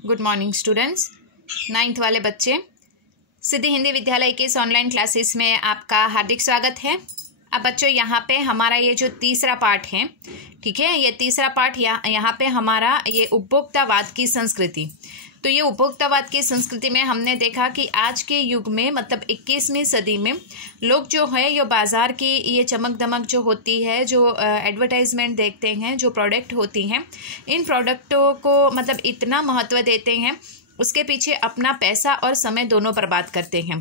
Good morning students. 9th वाले बच्चे, सिद्धि हिंदी विद्यालय के इस ऑनलाइन क्लासेस में आपका हार्दिक स्वागत है। अब बच्चों यहाँ पे हमारा ये जो तीसरा पार्ट है, ठीक है, ये तीसरा पार्ट यहाँ पे हमारा ये उपभोक्तावाद की संस्कृति। तो ये उपभोक्तावाद की संस्कृति में हमने देखा कि आज के युग में मतलब 21वीं सदी में लोग जो है ये बाज़ार की ये चमक दमक जो होती है, जो एडवर्टाइजमेंट देखते हैं, जो प्रोडक्ट होती हैं, इन प्रोडक्टों को मतलब इतना महत्व देते हैं, उसके पीछे अपना पैसा और समय दोनों बर्बाद करते हैं।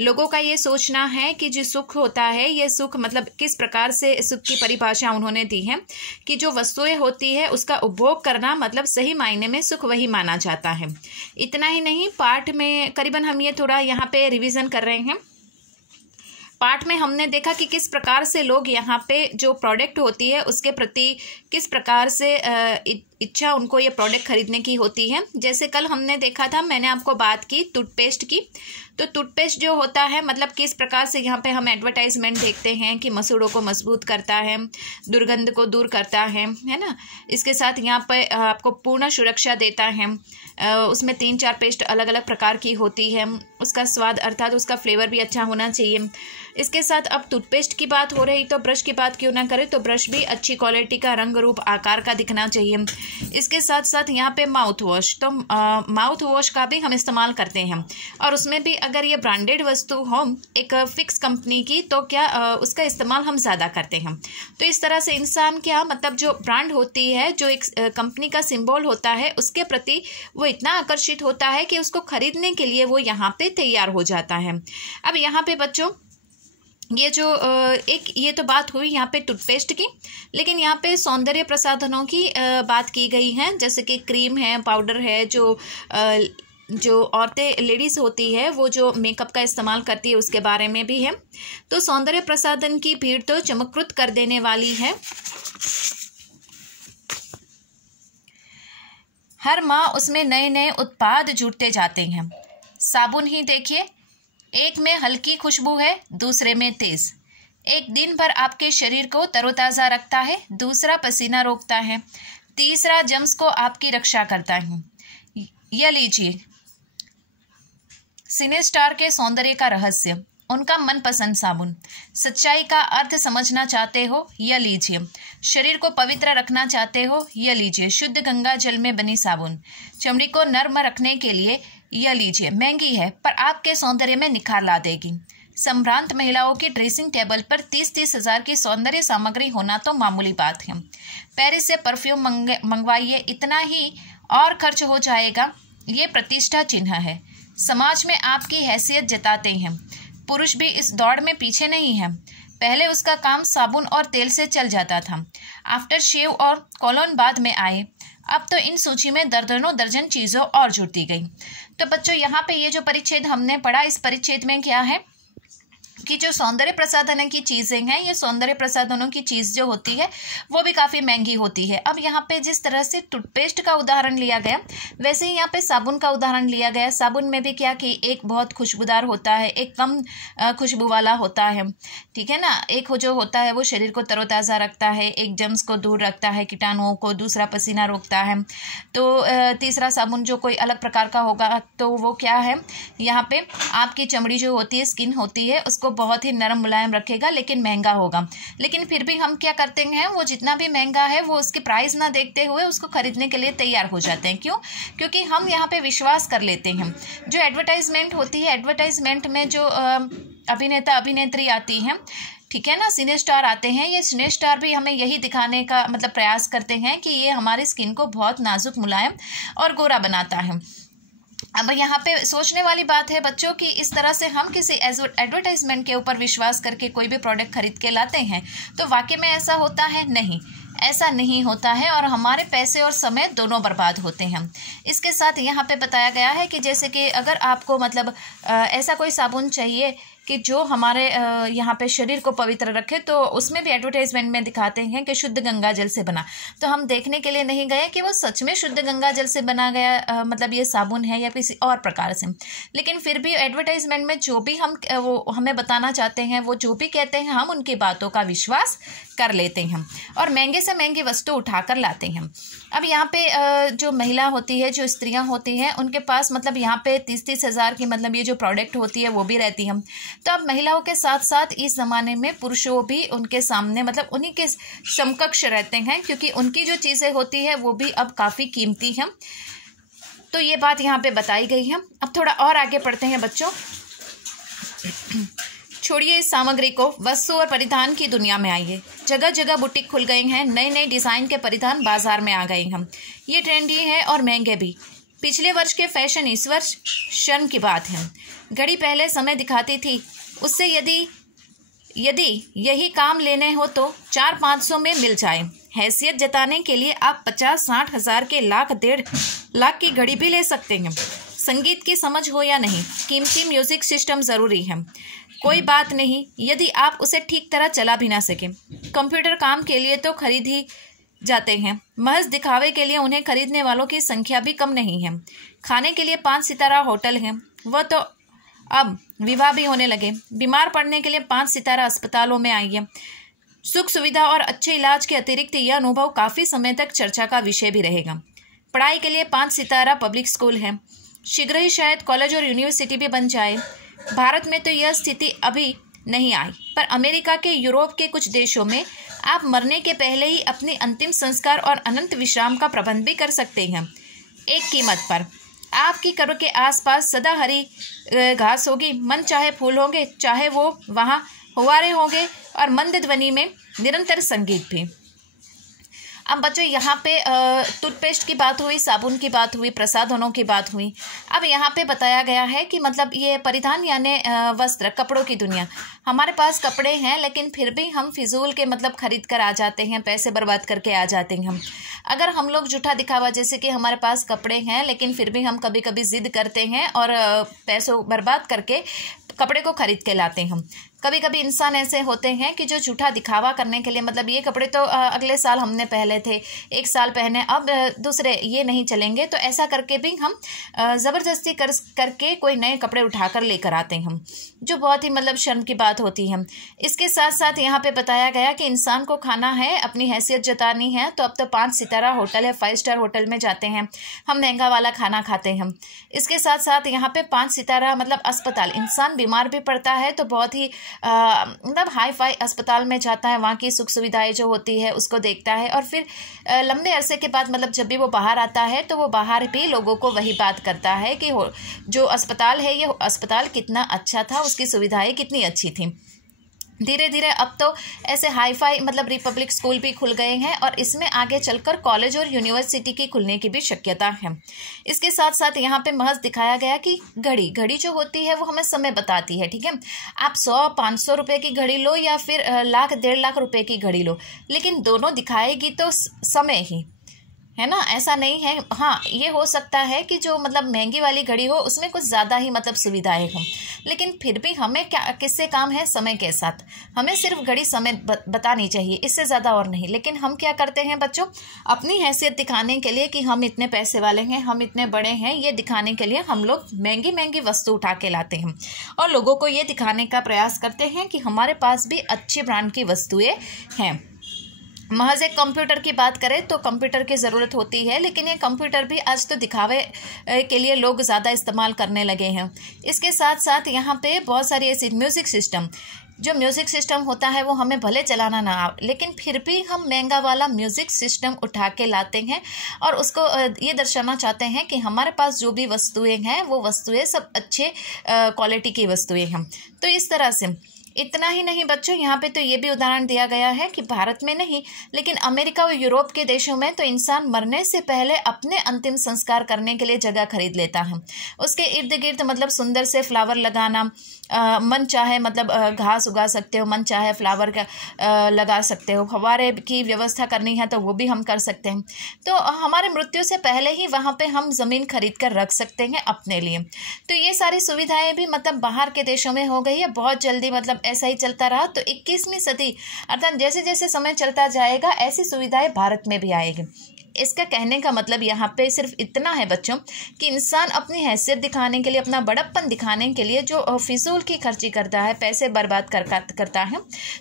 लोगों का ये सोचना है कि जो सुख होता है, ये सुख मतलब किस प्रकार से सुख की परिभाषा उन्होंने दी है कि जो वस्तुएं होती है उसका उपभोग करना मतलब सही मायने में सुख वही माना जाता है। इतना ही नहीं, पाठ में करीबन हम ये थोड़ा यहाँ पे रिवीजन कर रहे हैं। पाठ में हमने देखा कि किस प्रकार से लोग यहाँ पे जो प्रोडक्ट होती है उसके प्रति किस प्रकार से इच्छा उनको ये प्रोडक्ट खरीदने की होती है। जैसे कल हमने देखा था, मैंने आपको बात की टूथपेस्ट की। तो टूथपेस्ट जो होता है मतलब किस प्रकार से यहाँ पे हम एडवर्टाइजमेंट देखते हैं कि मसूड़ों को मजबूत करता है, दुर्गंध को दूर करता है ना। इसके साथ यहाँ पे आपको पूर्ण सुरक्षा देता है। उसमें 3-4 पेस्ट अलग अलग प्रकार की होती है। उसका स्वाद अर्थात उसका फ्लेवर भी अच्छा होना चाहिए। इसके साथ अब टूथपेस्ट की बात हो रही तो ब्रश की बात क्यों ना करें, तो ब्रश भी अच्छी क्वालिटी का, रंग रूप आकार का दिखना चाहिए। इसके साथ साथ यहाँ पे माउथ वॉश, तो माउथ वॉश का भी हम इस्तेमाल करते हैं और उसमें भी अगर ये ब्रांडेड वस्तु हो एक फिक्स कंपनी की तो क्या उसका इस्तेमाल हम ज़्यादा करते हैं। तो इस तरह से इंसान क्या मतलब जो ब्रांड होती है, जो एक कंपनी का सिंबल होता है, उसके प्रति वो इतना आकर्षित होता है कि उसको खरीदने के लिए वो यहाँ पे तैयार हो जाता है। अब यहाँ पे बच्चों ये जो एक ये तो बात हुई यहाँ पे टूथपेस्ट की, लेकिन यहाँ पे सौंदर्य प्रसाधनों की बात की गई है। जैसे कि क्रीम है, पाउडर है, जो औरतें लेडीज़ होती है वो जो मेकअप का इस्तेमाल करती है उसके बारे में भी है। तो सौंदर्य प्रसाधन की भीड़ तो चमककृत कर देने वाली है। हर माह उसमें नए नए उत्पाद जुड़ते जाते हैं। साबुन ही देखिए, एक में हल्की खुशबू है, दूसरे में तेज। एक दिन भर आपके शरीर को तरोताज़ा रखता है, दूसरा पसीना रोकता है, तीसरा जम्स को आपकी रक्षा करता है। यह लीजिए सिनेस्टार के सौंदर्य का रहस्य, उनका मनपसंद साबुन। सच्चाई का अर्थ समझना चाहते हो, यह लीजिए। शरीर को पवित्र रखना चाहते हो, यह लीजिए शुद्ध गंगा जल में बनी साबुन। चमड़ी को नर्म रखने के लिए यह लीजिए। महंगी है पर आपके सौंदर्य में निखार ला देगी। संभ्रांत महिलाओं की ड्रेसिंग टेबल पर 30-30 हज़ार की सौंदर्य सामग्री होना तो मामूली बात है। पेरिस से परफ्यूम मंगवाइए, इतना ही और खर्च हो जाएगा। ये प्रतिष्ठा चिन्ह है, समाज में आपकी हैसियत जताते हैं। पुरुष भी इस दौड़ में पीछे नहीं है। पहले उसका काम साबुन और तेल से चल जाता था, आफ्टर शेव और कोलोन बाद में आए। अब तो इन सूची में दर्जनों दर्जन चीज़ों और जुड़ती गई। तो बच्चों यहाँ पे ये जो परिच्छेद हमने पढ़ा, इस परिच्छेद में क्या है कि जो सौंदर्य प्रसाधन की चीज़ें हैं, ये सौंदर्य प्रसाधनों की चीज़ जो होती है वो भी काफ़ी महंगी होती है। अब यहाँ पे जिस तरह से टूथपेस्ट का उदाहरण लिया गया, वैसे ही यहाँ पे साबुन का उदाहरण लिया गया। साबुन में भी क्या कि एक बहुत खुशबूदार होता है, एक कम खुशबू वाला होता है, ठीक है ना। एक जो होता है वो शरीर को तरोताज़ा रखता है, एक जम्स को दूर रखता है, कीटाणुओं को, दूसरा पसीना रोकता है। तो तीसरा साबुन जो कोई अलग प्रकार का होगा तो वो क्या है, यहाँ पे आपकी चमड़ी जो होती है, स्किन होती है, उसको बहुत ही नरम मुलायम रखेगा, लेकिन महंगा होगा। लेकिन फिर भी हम क्या करते हैं, वो जितना भी महंगा है वो उसकी प्राइस ना देखते हुए उसको खरीदने के लिए तैयार हो जाते हैं। क्यों? क्योंकि हम यहाँ पे विश्वास कर लेते हैं। जो एडवर्टाइजमेंट होती है, एडवर्टाइजमेंट में जो अभिनेता अभिनेत्री आती हैं, ठीक है ना, सिने स्टार आते हैं, ये सिने स्टार भी हमें यही दिखाने का मतलब प्रयास करते हैं कि ये हमारी स्किन को बहुत नाजुक, मुलायम और गोरा बनाता है। अब यहाँ पे सोचने वाली बात है बच्चों कि इस तरह से हम किसी एडवर्टाइजमेंट के ऊपर विश्वास करके कोई भी प्रोडक्ट खरीद के लाते हैं तो वाकई में ऐसा होता है? नहीं, ऐसा नहीं होता है और हमारे पैसे और समय दोनों बर्बाद होते हैं। इसके साथ यहाँ पे बताया गया है कि जैसे कि अगर आपको मतलब ऐसा कोई साबुन चाहिए कि जो हमारे यहाँ पे शरीर को पवित्र रखे, तो उसमें भी एडवर्टाइजमेंट में दिखाते हैं कि शुद्ध गंगा जल से बना। तो हम देखने के लिए नहीं गए कि वो सच में शुद्ध गंगा जल से बना गया मतलब ये साबुन है या किसी और प्रकार से, लेकिन फिर भी एडवर्टाइजमेंट में जो भी वो हमें बताना चाहते हैं, वो जो भी कहते हैं, हम उनकी बातों का विश्वास कर लेते हैं और महंगे से महंगी वस्तु उठाकर लाते हैं। अब यहाँ पे जो महिला होती है, जो स्त्रियाँ होती हैं, उनके पास मतलब यहाँ पे 30-30 हज़ार की मतलब ये जो प्रोडक्ट होती है वो भी रहती है। तो अब महिलाओं के साथ साथ इस ज़माने में पुरुषों भी उनके सामने मतलब उन्हीं के समकक्ष रहते हैं, क्योंकि उनकी जो चीज़ें होती है वो भी अब काफ़ी कीमती हैं। तो ये बात यहाँ पे बताई गई है। अब थोड़ा और आगे पढ़ते हैं बच्चों। छोड़िए इस सामग्री को, वस्तु और परिधान की दुनिया में आइए। जगह जगह बुटीक खुल गए हैं, नए नए डिज़ाइन के परिधान बाजार में आ गए हैं। ये ट्रेंडी है और महंगे भी। पिछले वर्ष के फैशन इस वर्ष शर्म की बात है। घड़ी पहले समय दिखाती थी, उससे यदि यही काम लेने हो तो 400-500 में मिल जाए। हैसियत जताने के लिए आप 50-60 हज़ार के लाख 1.5 लाख की घड़ी भी ले सकते हैं। संगीत की समझ हो या नहीं, कीमती म्यूजिक सिस्टम ज़रूरी है। कोई बात नहीं यदि आप उसे ठीक तरह चला भी ना सकें। कंप्यूटर काम के लिए तो खरीद ही जाते हैं, महज दिखावे के लिए उन्हें खरीदने वालों की संख्या भी कम नहीं है। खाने के लिए 5 सितारा होटल हैं, वह तो अब विवाह भी होने लगे। बीमार पड़ने के लिए 5 सितारा अस्पतालों में आइए। सुख सुविधा और अच्छे इलाज के अतिरिक्त यह अनुभव काफ़ी समय तक चर्चा का विषय भी रहेगा। पढ़ाई के लिए 5 सितारा पब्लिक स्कूल है, शीघ्र ही शायद कॉलेज और यूनिवर्सिटी भी बन जाए। भारत में तो यह स्थिति अभी नहीं आई, पर अमेरिका के, यूरोप के कुछ देशों में आप मरने के पहले ही अपने अंतिम संस्कार और अनंत विश्राम का प्रबंध भी कर सकते हैं, एक कीमत पर। आपकी कब्र के आसपास सदा हरी घास होगी, मन चाहे फूल होंगे, चाहे वो वहाँ फव्वारे होंगे और मंद ध्वनि में निरंतर संगीत भी। अब बच्चों यहाँ पे टूथपेस्ट की बात हुई, साबुन की बात हुई, प्रसाधनों की बात हुई। अब यहाँ पे बताया गया है कि मतलब ये परिधान यानी वस्त्र, कपड़ों की दुनिया। हमारे पास कपड़े हैं लेकिन फिर भी हम फिजूल के मतलब खरीद कर आ जाते हैं, पैसे बर्बाद करके आ जाते हैं हम। अगर हम लोग झूठा दिखावा, जैसे कि हमारे पास कपड़े हैं लेकिन फिर भी हम कभी कभी जिद करते हैं और पैसों बर्बाद करके कपड़े को खरीद के लाते हैं। कभी कभी इंसान ऐसे होते हैं कि जो झूठा दिखावा करने के लिए मतलब ये कपड़े तो अगले साल हमने पहले थे, 1 साल पहने, अब दूसरे ये नहीं चलेंगे, तो ऐसा करके भी हम ज़बरदस्ती करके कोई नए कपड़े उठाकर लेकर आते हैं, जो बहुत ही मतलब शर्म की बात होती है। इसके साथ साथ यहाँ पे बताया गया कि इंसान को खाना है, अपनी हैसियत जतानी है, तो अब तो 5 सितारा होटल है, 5 स्टार होटल में जाते हैं, हम महंगा वाला खाना खाते हैं। इसके साथ साथ यहाँ पे 5 सितारा मतलब अस्पताल, इंसान बीमार भी पड़ता है तो बहुत ही मतलब हाई फाई अस्पताल में जाता है, वहाँ की सुख सुविधाएं जो होती है उसको देखता है, और फिर लंबे अरसे के बाद मतलब जब भी वो बाहर आता है तो वो बाहर भी लोगों को वही बात करता है कि जो अस्पताल है ये अस्पताल कितना अच्छा था, उसकी सुविधाएं कितनी अच्छी थी। धीरे धीरे अब तो ऐसे हाई फाई मतलब रिपब्लिक स्कूल भी खुल गए हैं और इसमें आगे चलकर कॉलेज और यूनिवर्सिटी की खुलने की भी शक्यता है। इसके साथ साथ यहाँ पे महज दिखाया गया कि घड़ी जो होती है वो हमें समय बताती है, ठीक है। आप 100-500 रुपये की घड़ी लो या फिर 1-1.5 लाख रुपए की घड़ी लो, लेकिन दोनों दिखाएगी तो समय ही, है ना, ऐसा नहीं है। हाँ, ये हो सकता है कि जो मतलब महंगी वाली घड़ी हो उसमें कुछ ज़्यादा ही मतलब सुविधाएं हों, लेकिन फिर भी हमें क्या किससे काम है, समय के साथ। हमें सिर्फ घड़ी समय बतानी चाहिए, इससे ज़्यादा और नहीं। लेकिन हम क्या करते हैं बच्चों, अपनी हैसियत दिखाने के लिए कि हम इतने पैसे वाले हैं, हम इतने बड़े हैं, ये दिखाने के लिए हम लोग महंगी महंगी वस्तु उठा के लाते हैं और लोगों को ये दिखाने का प्रयास करते हैं कि हमारे पास भी अच्छे ब्रांड की वस्तुएँ हैं। महज एक कंप्यूटर की बात करें तो कंप्यूटर की ज़रूरत होती है, लेकिन ये कंप्यूटर भी आज तो दिखावे के लिए लोग ज़्यादा इस्तेमाल करने लगे हैं। इसके साथ साथ यहाँ पे बहुत सारी ऐसी म्यूज़िक सिस्टम, जो म्यूज़िक सिस्टम होता है वो हमें भले चलाना ना आए, लेकिन फिर भी हम महंगा वाला म्यूज़िक सिस्टम उठा के लाते हैं और उसको ये दर्शाना चाहते हैं कि हमारे पास जो भी वस्तुएं हैं वो वस्तुएं सब अच्छे क्वालिटी की वस्तुएं हैं। तो इस तरह से इतना ही नहीं बच्चों, यहाँ पे तो ये भी उदाहरण दिया गया है कि भारत में नहीं लेकिन अमेरिका और यूरोप के देशों में तो इंसान मरने से पहले अपने अंतिम संस्कार करने के लिए जगह खरीद लेता है। उसके इर्द गिर्द मतलब सुंदर से फ्लावर लगाना, मन चाहे मतलब घास उगा सकते हो, मन चाहे फ्लावर का लगा सकते हो, फव्वारे की व्यवस्था करनी है तो वो भी हम कर सकते हैं। तो हमारे मृत्यु से पहले ही वहाँ पे हम ज़मीन खरीद कर रख सकते हैं अपने लिए। तो ये सारी सुविधाएं भी मतलब बाहर के देशों में हो गई है। बहुत जल्दी मतलब ऐसा ही चलता रहा तो 21वीं सदी अर्थात जैसे जैसे समय चलता जाएगा ऐसी सुविधाएं भारत में भी आएगी। इसका कहने का मतलब यहाँ पे सिर्फ इतना है बच्चों कि इंसान अपनी हैसियत दिखाने के लिए, अपना बड़प्पन दिखाने के लिए जो फिजूल की खर्ची करता है, पैसे बर्बाद करता है,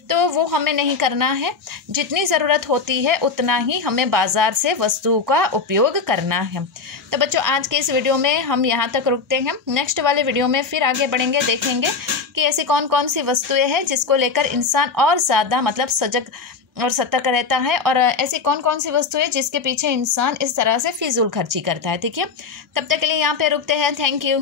तो वो हमें नहीं करना है। जितनी ज़रूरत होती है उतना ही हमें बाज़ार से वस्तुओं का उपयोग करना है। तो बच्चों आज के इस वीडियो में हम यहाँ तक रुकते हैं। नेक्स्ट वाले वीडियो में फिर आगे बढ़ेंगे, देखेंगे कि ऐसी कौन कौन सी वस्तुएं हैं जिसको लेकर इंसान और ज़्यादा मतलब सजग और सतर्क रहता है, और ऐसी कौन कौन सी वस्तुएं जिसके पीछे इंसान इस तरह से फिजूल खर्ची करता है। ठीक है, तब तक के लिए यहाँ पे रुकते हैं। Thank you.